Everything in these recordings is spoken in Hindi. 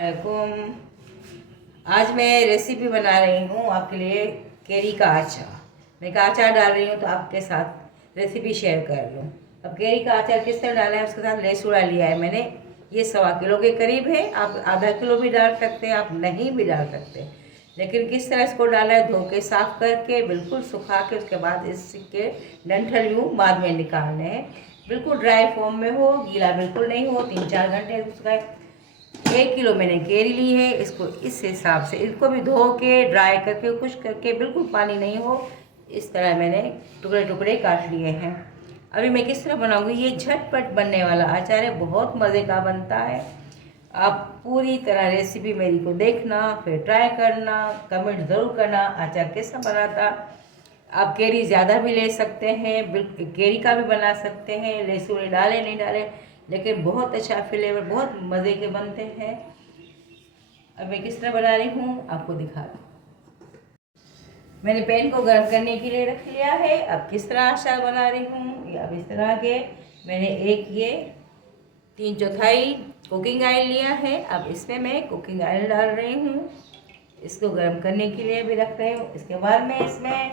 वालेकुम। आज मैं रेसिपी बना रही हूँ आपके लिए केरी का अचार। मैं का अचार डाल रही हूँ तो आपके साथ रेसिपी शेयर कर लूँ। अब केरी का अचार किस तरह डालना है, उसके साथ लहसुन लिया है मैंने, ये 1.25 किलो के करीब है। आप आधा किलो भी डाल सकते हैं, आप नहीं भी डाल सकते, लेकिन किस तरह इसको डालना है, धो के साफ करके बिल्कुल सुखा के उसके बाद इसके डंठल यूँ बाद में निकालने हैं। बिल्कुल ड्राई फॉर्म में हो, गीला बिल्कुल नहीं हो। 3-4 घंटे उसका 1 किलो मैंने केरी ली है। इसको इस हिसाब से इसको भी धो के ड्राई करके खुश्क करके, बिल्कुल पानी नहीं हो, इस तरह मैंने टुकड़े टुकड़े काट लिए हैं। अभी मैं किस तरह बनाऊंगी, ये झटपट बनने वाला अचार है, बहुत मज़े का बनता है। आप पूरी तरह रेसिपी मेरी को देखना, फिर ट्राई करना, कमेंट ज़रूर करना अचार कैसा बना था। आप केरी ज़्यादा भी ले सकते हैं, केरी का भी बना सकते हैं, लहसुन डाले नहीं डाले, लेकिन बहुत अच्छा फ्लेवर, बहुत मज़े के बनते हैं। अब मैं किस तरह बना रही हूँ आपको दिखा दूँ। मैंने पैन को गर्म करने के लिए रख लिया है। अब किस तरह अचार बना रही हूँ, अब इस तरह के मैंने ये 3/4 कुकिंग ऑयल लिया है। अब इसमें मैं कुकिंग ऑयल डाल रही हूँ, इसको गर्म करने के लिए भी रख रही हूँ। इसके बाद मैं इसमें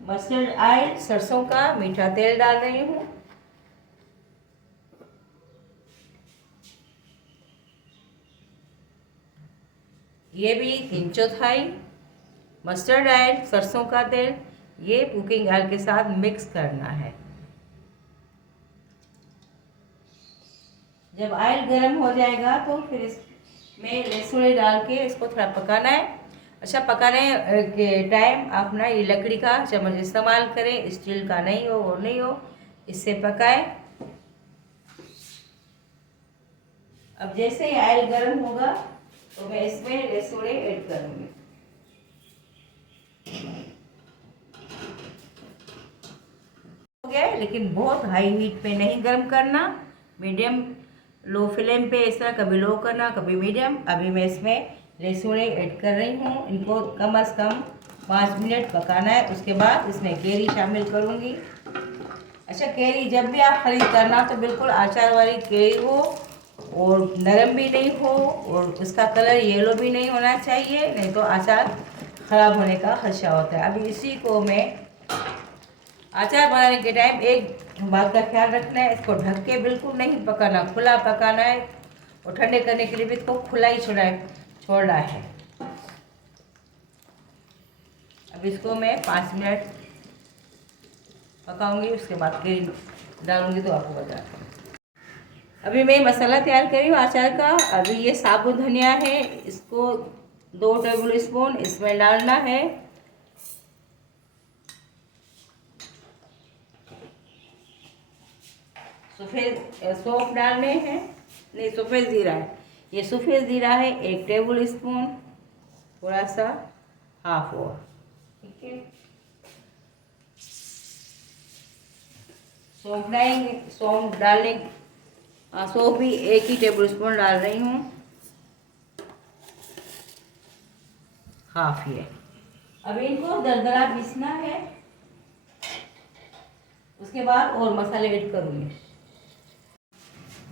मस्टर्ड ऑयल, सरसों का मीठा तेल डाल रही हूँ। ये भी 3/4 मस्टर्ड ऑयल, सरसों का तेल, ये कुकिंग ऑयल के साथ मिक्स करना है। जब ऑयल गर्म हो जाएगा तो फिर इसमें लहसुन डाल के इसको थोड़ा पकाना है। अच्छा, पकाने के टाइम आप ना ये लकड़ी का चम्मच इस्तेमाल करें, स्टील का नहीं हो, वो नहीं हो, इससे पकाएं। अब जैसे ही ऑयल गर्म होगा तो मैं इसमें लहसुन ऐड करूँगी। हो गया, लेकिन बहुत हाई हीट पे नहीं गर्म करना, मीडियम लो फ्लेम पे, इस तरह कभी लो करना कभी मीडियम। अभी मैं इसमें लहसुन ऐड कर रही हूँ, इनको कम से कम 5 मिनट पकाना है। उसके बाद इसमें केरी शामिल करूँगी। अच्छा, केरी जब भी आप खरीद करना तो बिल्कुल अचार वाली केरी हो, और नरम भी नहीं हो, और उसका कलर येलो भी नहीं होना चाहिए, नहीं तो अचार ख़राब होने का खदशा होता है। अभी इसी को मैं अचार बनाने के टाइम एक बात का ख्याल रखना है, इसको ढक के बिल्कुल नहीं पकाना, खुला पकाना है, और ठंडे करने के लिए भी इसको खुला ही छोड़ना है। अब इसको मैं 5 मिनट पकाऊंगी, उसके बाद केरी डालूंगी तो आपको बताती हूँ। अभी मैं मसाला तैयार कर रही हूँ अचार का। अभी ये साबुत धनिया है, इसको 2 टेबल स्पून इसमें डालना है। सफ़ेद सौंफ डालने हैं, नहीं सफ़ेद ज़ीरा है, ये सफ़ेद ज़ीरा है 1 टेबल स्पून, थोड़ा सा हाफ और, ठीक है। सौंफ डालेंगे, सौंफ डालने, सौंफ भी 1 ही टेबल स्पून डाल रही हूँ, हाफ ये। अब इनको दरदरा पीसना है, उसके बाद और मसाले ऐड करूँगी।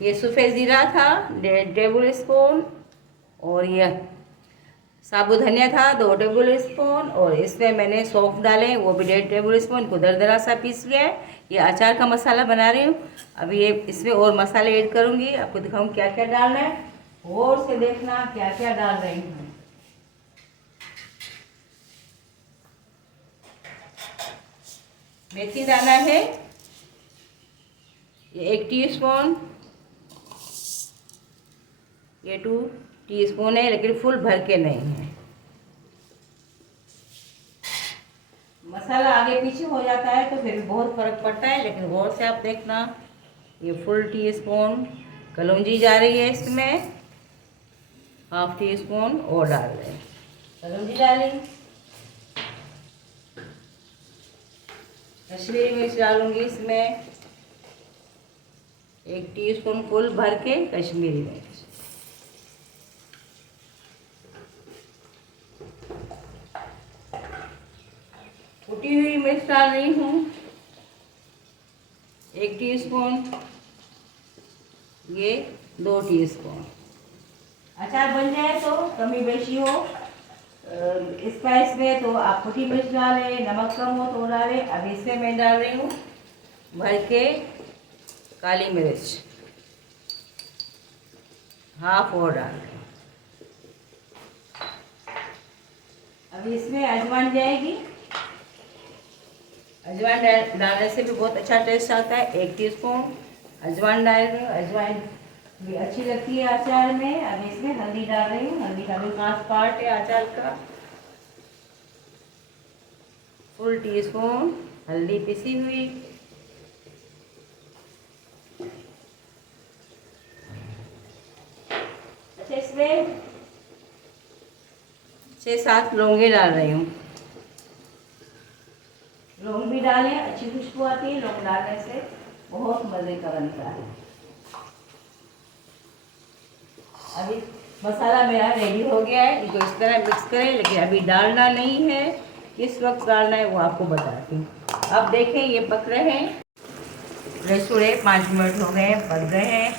ये सफ़ेद ज़ीरा था 1.5 टेबल स्पून, और ये साबुत धनिया था 2 टेबल स्पून, और इसमें मैंने सौंफ डाले वो भी 1.5 टेबल स्पून को दरदरा सा पीस लिया है। ये अचार का मसाला बना रही हूँ। अभी ये इसमें और मसाले ऐड करूँगी, आपको दिखाऊँ क्या क्या डालना है, और से देखना क्या क्या डाल रही हूँ। मेथी दाना है ये 1 टीस्पून, ये 2 टीस्पून है, लेकिन फुल भर के नहीं है। मसाला आगे पीछे हो जाता है तो फिर बहुत फर्क पड़ता है, लेकिन गौर से आप देखना। ये फुल टीस्पून कलौंजी जा रही है, इसमें हाफ टी स्पून और डाल रहे हैं, कलौंजी डाली। कश्मीरी मिर्च डालूंगी इसमें 1 टीस्पून फुल भर के कश्मीरी मिर्च। कुटी हुई मिर्च डाल रही हूँ 1 टीस्पून, ये 2 टीस्पून। अच्छा, अचार बन जाए तो कमी बेशी हो स्पाइस में तो आप सूखी मिर्च डालें, नमक कम हो तो डालें। अब इसमें मैं डाल रही हूँ भर के काली मिर्च, हाफ और डाल रही हूँ। अब इसमें अजवाइन जाएगी। अजवाइन डालने से भी बहुत अच्छा टेस्ट आता है। 1 टीस्पून अजवाइन डाल रही हूँ। अजवाइन भी अच्छी लगती है अचार में। अब इसमें हल्दी डाल रही हूँ। हल्दी का भी खास पार्ट है अचार का। फुल टीस्पून हल्दी पिसी हुई। अच्छा, इसमें 6-7 लौंगे डाल रही हूँ। लौंग भी डालें, अच्छी खुशबू आती है। लौंग डालने से बहुत मज़े का बनता है। अभी मसाला मेरा रेडी हो गया है। इसको इस तरह मिक्स करें, लेकिन अभी डालना नहीं है। किस वक्त डालना है वो आपको बताती हूँ। अब देखें ये पक रहे हैं। रसोड़े 5 मिनट हो गए, पक गए हैं।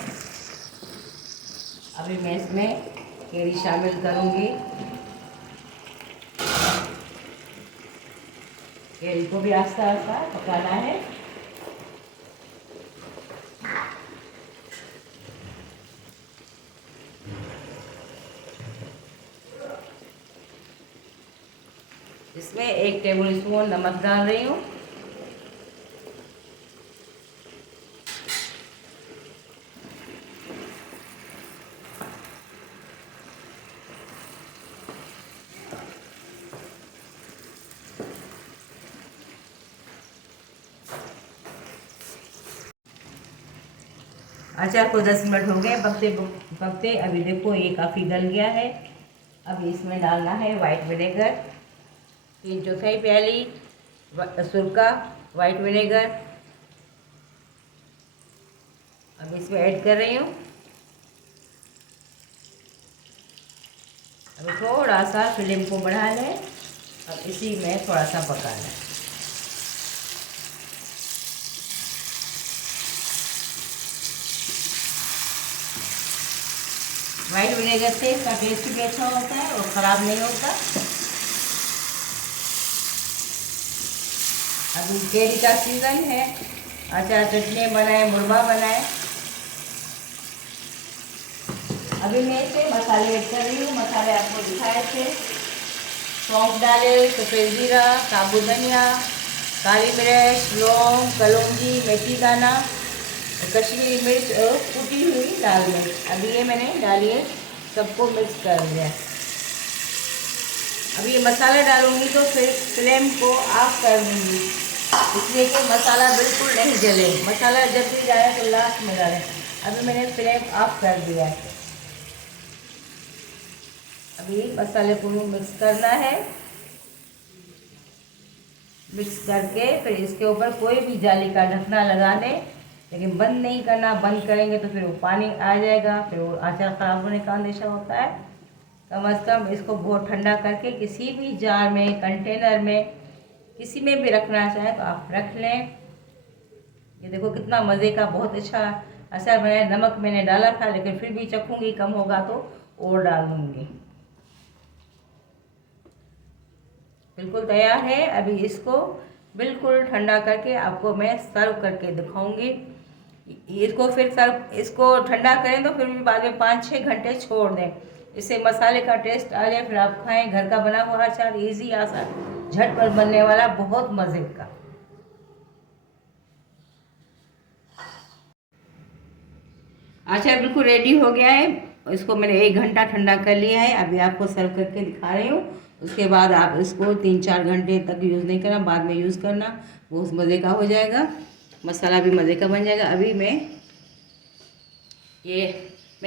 अभी मैं इसमें केरी शामिल करूँगी। केरी को भी आस्ता आस्ता पकाना है। इसमें 1 टेबल स्पून नमक डाल रही हूँ। अचार को 10 मिनट हो गए पकते पकते। अभी देखो ये काफ़ी गल गया है। अब इसमें डालना है वाइट विनेगर, 3/4 प्याली सुरका वाइट विनेगर। अब इसमें ऐड कर रही हूँ। अभी थोड़ा सा फ्लेम को बढ़ा लें। अब इसी में थोड़ा सा पका लें। वाइट विनेगर से इसका टेस्ट भी अच्छा होता है और ख़राब नहीं होता। अभी केरी का सीज़न है। अचार चटनी बनाए, मुरबा बनाए। अभी मैं इसे मसाले ऐड कर रही हूँ। मसाले आपको दिखाए थे। सौंफ डाले, सफ़ेद जीरा, साबुत धनिया, काली मिर्च, लौंग, कलौंजी, मेथी दाना, कश्मीरी मिर्च और कुटी हुई लाल मिर्च। अभी ये मैंने डाली है, सबको मिक्स कर दिया। अभी ये मसाला डालूंगी तो फिर फ्लेम को ऑफ कर दूँगी, इसलिए कि मसाला बिल्कुल नहीं जले। मसाला जब भी जाए तो लास्ट में डालें। अभी मैंने फ्लेम ऑफ कर दिया है। अभी मसाले को मिक्स करना है। मिक्स करके फिर इसके ऊपर कोई भी जाली का ढकना लगा दें, लेकिन बंद नहीं करना। बंद करेंगे तो फिर वो पानी आ जाएगा, फिर वो अचार ख़राब होने का अंदेशा होता है। कम से कम इसको बहुत ठंडा करके किसी भी जार में, कंटेनर में, किसी में भी रखना चाहें तो आप रख लें। ये देखो कितना मज़े का बहुत अच्छा अचार बनाया। नमक मैंने डाला था, लेकिन फिर भी चखूँगी, कम होगा तो और डाल दूँगी। बिल्कुल तैयार है। अभी इसको बिल्कुल ठंडा करके आपको मैं सर्व करके दिखाऊंगी। इसको फिर इसको ठंडा करें तो फिर भी बाद में 5-6 घंटे छोड़ दें, इससे मसाले का टेस्ट आ जाए, फिर आप खाएं। घर का बना हुआ अचार इजी, आसान, झटपट बनने वाला, बहुत मज़े का। अचार बिल्कुल रेडी हो गया है। इसको मैंने 1 घंटा ठंडा कर लिया है। अभी आपको सर्व करके दिखा रही हूँ। उसके बाद आप इसको 3-4 घंटे तक यूज़ नहीं करना, बाद में यूज़ करना, बहुत मज़े का हो जाएगा। मसाला भी मज़े का बन जाएगा। अभी मैंने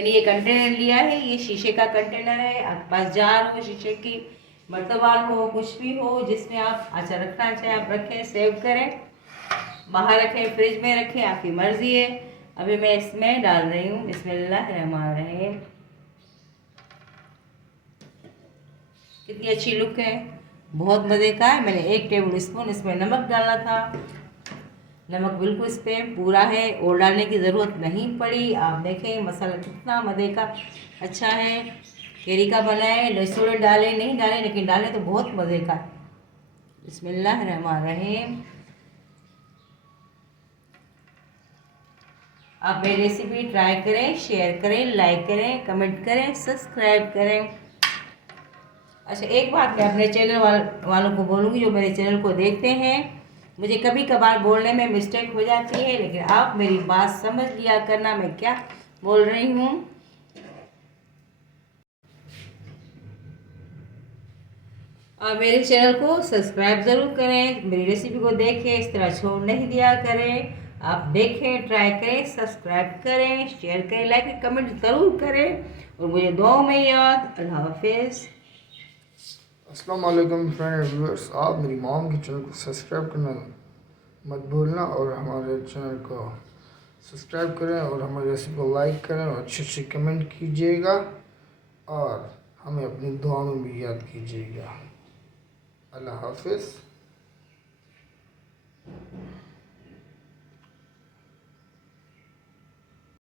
ये कंटेनर लिया है। ये शीशे का कंटेनर है। आपके पास जार हो, शीशे की मर्तबान हो, कुछ भी हो जिसमें आप अचार रखना चाहें आप रखें, सेव करें, बाहर रखें, फ्रिज में रखें, आपकी मर्ज़ी है। अभी मैं इसमें डाल रही हूँ। बिस्मिल्लाहिर्रहमानिर्रहीम। कितनी अच्छी लुक है, बहुत मज़े का है। मैंने 1 टेबल स्पून इसमें नमक डाला था। नमक बिल्कुल इस पर पूरा है और डालने की ज़रूरत नहीं पड़ी। आप देखें मसाला कितना मज़े का अच्छा है। केरी का बनाए, लहसुन डालें नहीं डालें, लेकिन डालें तो बहुत मज़े का। बिस्मिल्लाहिर्रहमानिर्रहीम। आप मेरी रेसिपी ट्राई करें, शेयर करें, लाइक करें, कमेंट करें, सब्सक्राइब करें। अच्छा, एक बात मैं अपने चैनल वालों को बोलूँगी जो मेरे चैनल को देखते हैं, मुझे कभी कभार बोलने में मिस्टेक हो जाती है, लेकिन आप मेरी बात समझ लिया करना मैं क्या बोल रही हूँ। आप मेरे चैनल को सब्सक्राइब ज़रूर करें, मेरी रेसिपी को देखें, इस तरह छोड़ नहीं दिया करें। आप देखें, ट्राई करें, सब्सक्राइब करें, शेयर करें, लाइक करें, कमेंट ज़रूर करें और मुझे दुआओं में याद। अल्लाह हाफिज़। अस्सलाम वालेकुम फ्रेंड व्यूअर्स, आप मेरी मॉम के चैनल को सब्सक्राइब करना मत भूलना और हमारे चैनल को सब्सक्राइब करें और हमारी रेसिपी को लाइक करें और अच्छे अच्छे कमेंट कीजिएगा और हमें अपनी दुआ में भी याद कीजिएगा। अल्लाह हाफिज़।